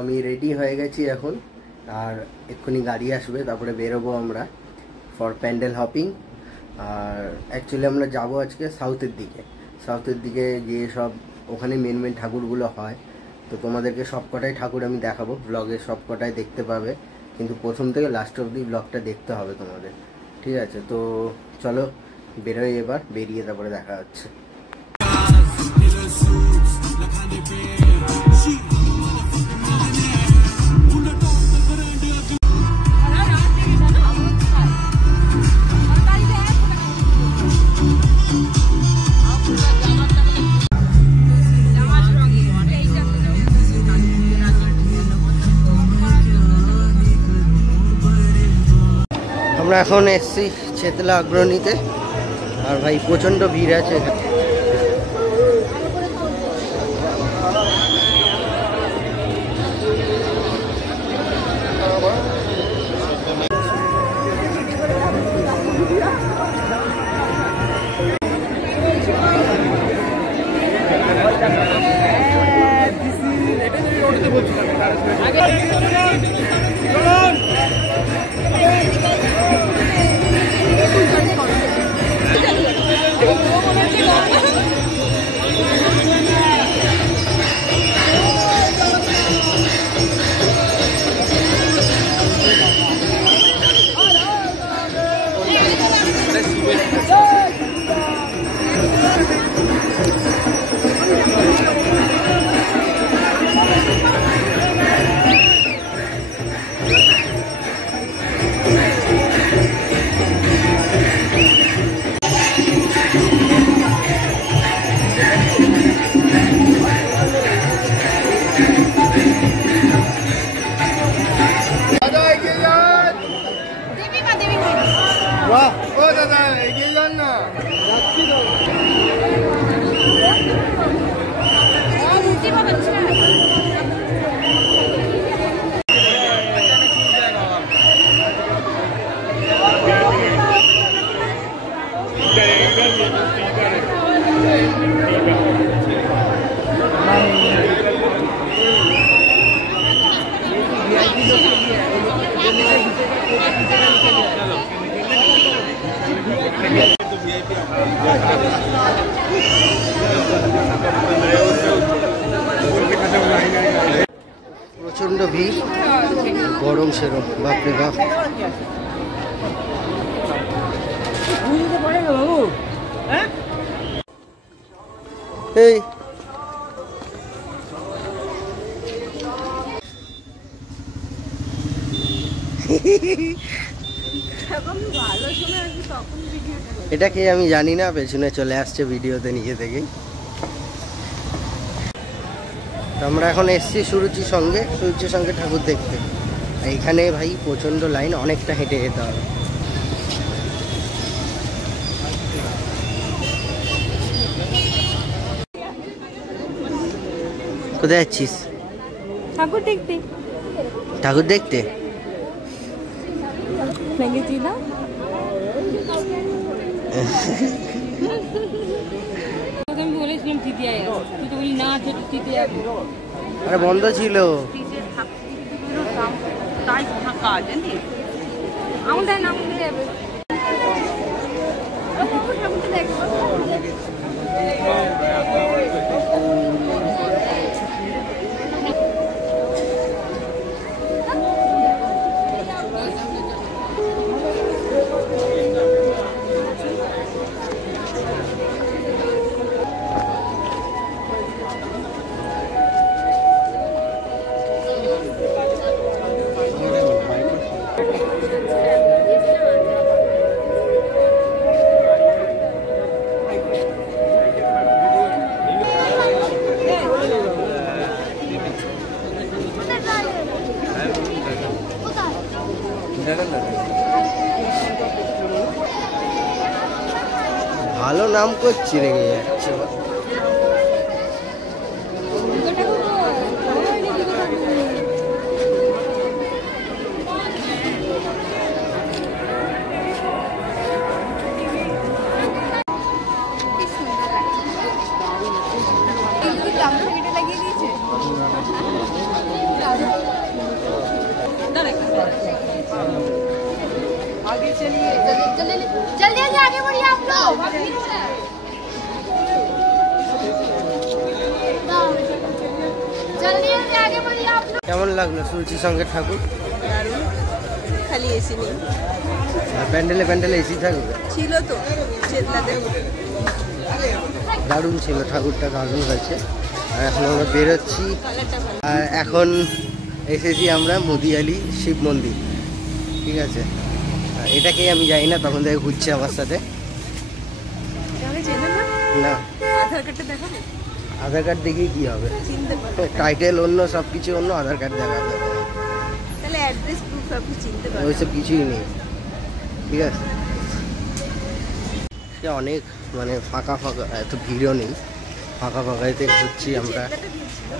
আমি রেডি হয়ে গেছি এখন, আর এক্ষুনি গাড়ি আসবে, তারপরে বেরোবো আমরা ফর প্যান্ডেল হপিং। আর অ্যাকচুয়ালি আমরা যাব আজকে সাউথের দিকে গিয়ে সব ওখানে মেন ঠাকুরগুলো হয়। তো তোমাদেরকে সব কটাই ঠাকুর আমি দেখাবো, ব্লগে সব কটাই দেখতে পাবে, কিন্তু প্রথম থেকে লাস্ট অবধি ব্লগটা দেখতে হবে তোমাদের, ঠিক আছে? তো চলো বেরোই, এবার বেরিয়ে তারপরে দেখা হচ্ছে। আমরা এখন এসছি চেতলা অগ্রণীতে, আর ভাই প্রচণ্ড ভিড় আছে এখানে। প্রচন্ড ভিড়, গরম সেরম, বাপরে বাপ। এই এটা কি আমি জানি না, পেছনে চলে আসছে ভিডিওতে নিজে থেকেই। আমরা এখন এসছি সুরুচির সঙ্গে ঠাকুর দেখতে। এইখানে ভাই প্রচন্ড লাইন, অনেকটা হেঁটে যেতে হবে। কোথায় যাচ্ছিস? ঠাকুর দেখতে। ঠাকুর দেখতে আরে বন্ধ ছিল। ভালো নাম করছি, রেগে যাচ্ছে। লাগিয়ে দিয়েছে। आगे बढ़िए आप लोग। जल्दी से आगे बढ़िए आप लोग। কেমন লাগলো সুরুচি সঙ্গের ঠাকুর? খালি এসি নেই, প্যান্ডেলে প্যান্ডেলে এসি থাকবে, ছিল তো চেতলাতে। দারুণ ছিল, ঠাকুরটা দারুণ হয়েছে। আর এখন আমরা বেরোচ্ছি, আর এখন এসেছি আমরা মুদিয়ালি শিব মন্দির, ঠিক আছে। এটাকে আমি জানি না, তখন থেকে ঘুরছে আমার সাথে। না, আধার কার্ডটা দেখাবো? আধার কার্ড দেখে কি হবে, চিনতে পারবো। টাইটেল অন্য, সব কিছু অন্য, আধার কার্ড দেখাবে, তাহলে অ্যাড্রেস প্রুফ আপনি চিনতে পারবেন। ওইসব কিছুই নেই, ঠিক আছে। সে অনেক মানে ফাঁকা ফাঁকা, এত ভিড়ও নেই, ফাঁকা ফাঁকাতে ঘুরছি আমরা।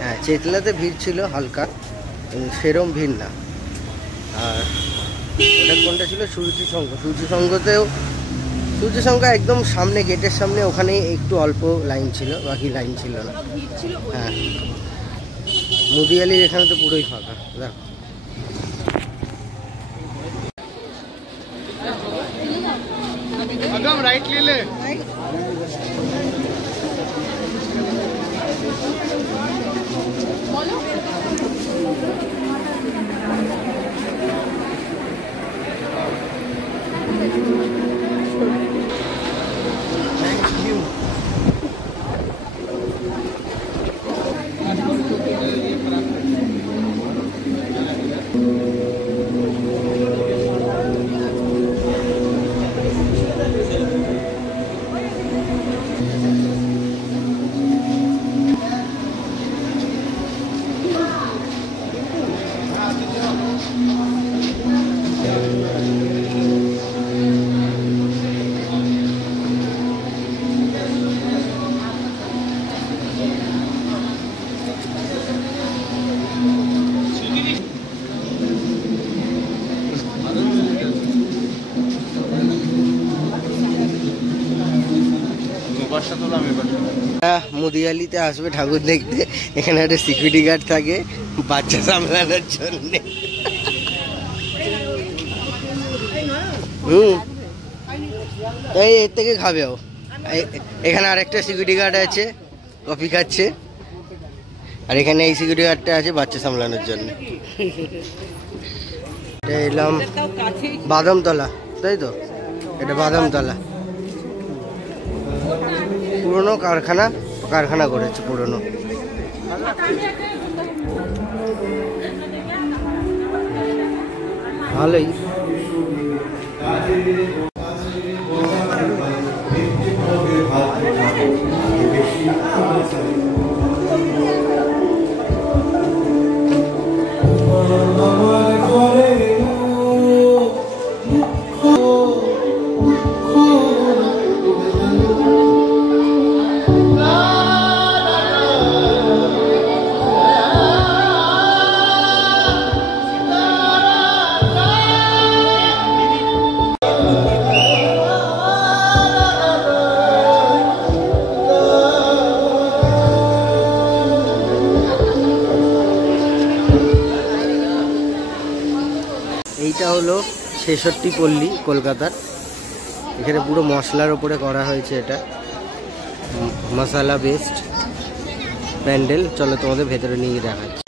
হ্যাঁ, চেতলাতে ভিড় ছিল হালকা, সেরম ভিড় না। আর ওটা কোনটা ছিল, সুরুচি সংঘ। সুরুচি সংঘতেও, সুরুচি সংঘ একদম সামনে, গেটের সামনে, ওখানে একটু অল্প লাইন ছিল, বাকি লাইন ছিল না। হ্যাঁ, মুদিয়ালির এখানে তো পুরোই ফাঁকা, দেখো। राइट ले ले। মুদিয়ালিতে আসবে ঠাকুর দেখতে, এখানে একটা সিকিউরিটি গার্ড থাকে বাচ্চা সামলানোর জন্য। এই এর থেকে খাবে ও। এখানে আরেকটা সিকিউরিটি গার্ড আছে, কফি খাচ্ছে। আর এখানে এই সিকিউরিটি গার্ডটা আছে বাচ্চা সামলানোর জন্য। এলাম বাদামতলা, তাই তো? এটা বাদামতলা, পুরনো কারখানা করেছে, পুরনো। ভালোই। এইটা হলো ৬৬ পল্লী কলকাতার। এখানে পুরো মশলার ওপরে করা হয়েছে, এটা মশলা বেসড প্যান্ডেল। চলো তোমাদের ভেতরে নিয়ে দেখাচ্ছি।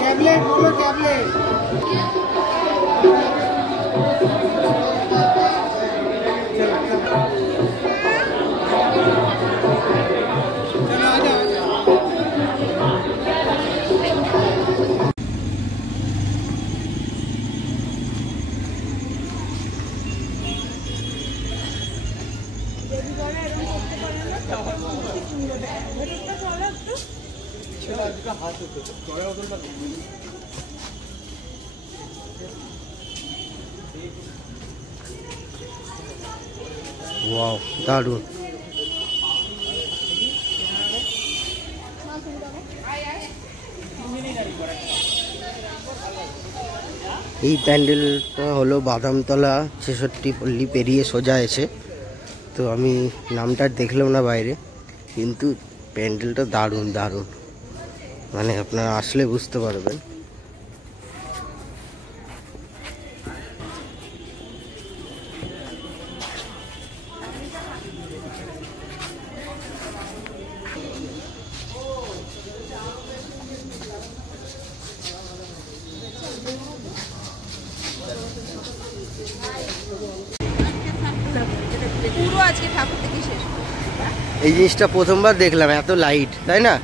ট্যাবলেট বলো, ট্যাবলেট। ওয়াও, দারুণ। এই প্যান্ডেলটা হলো বাদামতলা 66 পল্লী পেরিয়ে সোজা এসে। তো আমি নামটা দেখলাম না বাইরে, কিন্তু প্যান্ডেলটা দারুণ দারুণ, মানে আপনারা আসলে বুঝতে পারবেন। পুরো আজকে ঠাকুর দেখে শেষ। এই জিনিসটা প্রথমবার দেখলাম, এত লাইট, তাই না?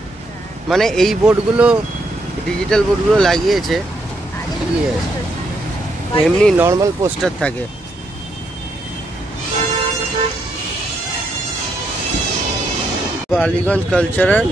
মানে এই বোর্ডগুলো, ডিজিটাল বোর্ডগুলো লাগিয়েছে, এমনি নর্মাল পোস্টার থাকে। বালিগঞ্জ কালচারাল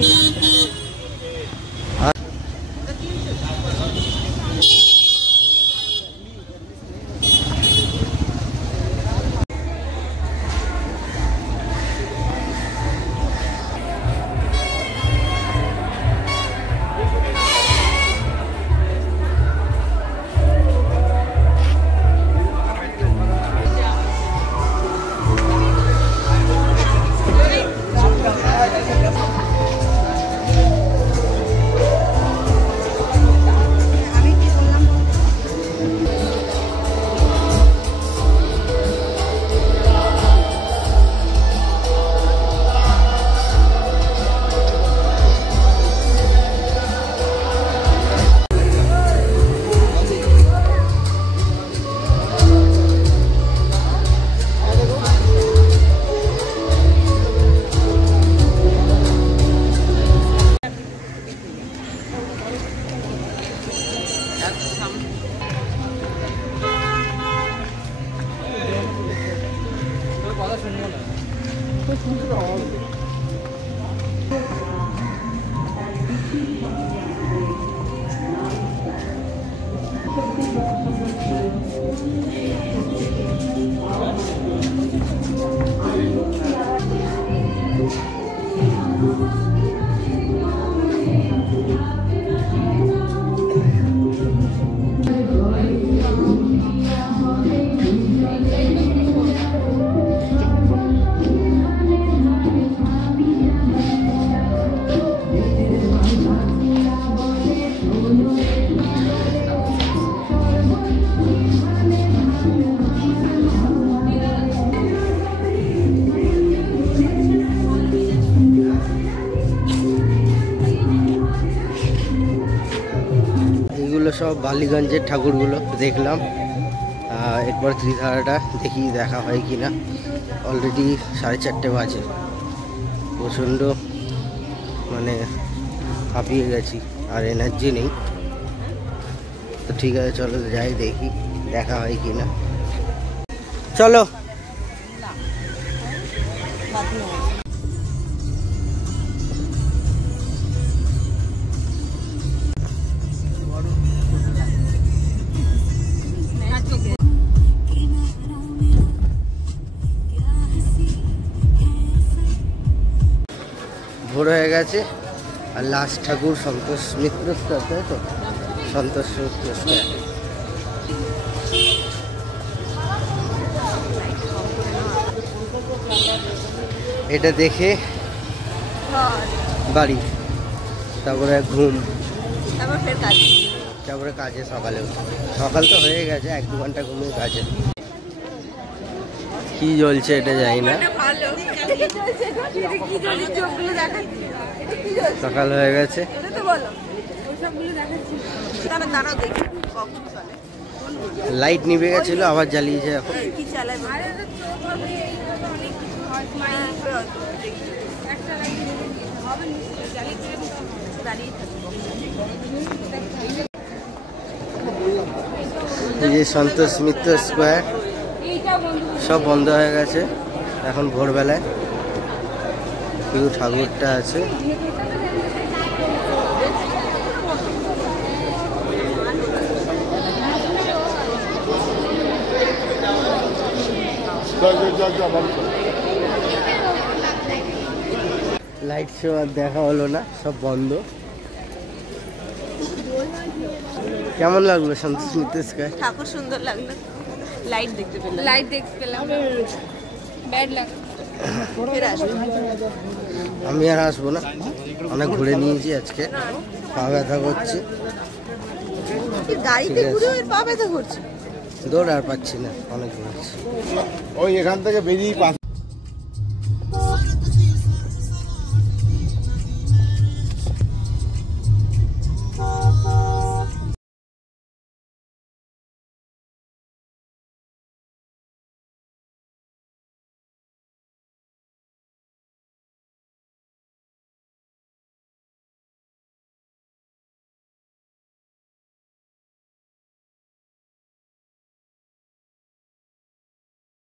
সব বালিগঞ্জের ঠাকুরগুলো দেখলাম। এরপর ত্রিধারাটা দেখি দেখা হয় কি না। অলরেডি 4:30 বাজে, প্রচণ্ড মানে হাঁপিয়ে গেছি, আর এনার্জি নেই। তো ঠিক আছে, চলো যাই দেখি দেখা হয় কি না। চলো। ভোর হয়ে গেছে, আর লাস্ট ঠাকুর সন্তোষ মিত্র স্কোয়ার, তাই তো? সন্তোষ মিত্র স্কোয়ার। এটা দেখে বাড়ি, তারপরে ঘুম, তারপরে কাজে সকালে। সকাল তো হয়ে গেছে, 1-2 ঘন্টা ঘুমিয়ে কাজে। কি জ্বলছে এটা জানি না, সকাল হয়ে গেছে। লাইট নিভে গেছিল, আবার জ্বালিয়েছে এখন। এই যে সন্তোষ মিত্র স্কোয়ার সব বন্ধ হয়ে গেছে, এখন ভোরবেলায় শুধু ঠাকুরটা আছে। লাইট শো আর দেখা হলো না, সব বন্ধ। কেমন লাগলো সন্তোষ মিত্র স্কাই? ঠাকুর সুন্দর লাগলো, লাইট দেখতে পেলাম। ব্যাড লাগ। ফের আসবো। আমি আর আসবো না, অনেক ঘুরে নিয়েছি আজকে, পা ব্যথা করছে। গাড়িতে ঘুরে ওর পা ব্যথা করছে। দৌড় আর পাচ্ছি না, অনেক ঘুরেছি। ওই এখান থেকে বেরিয়ে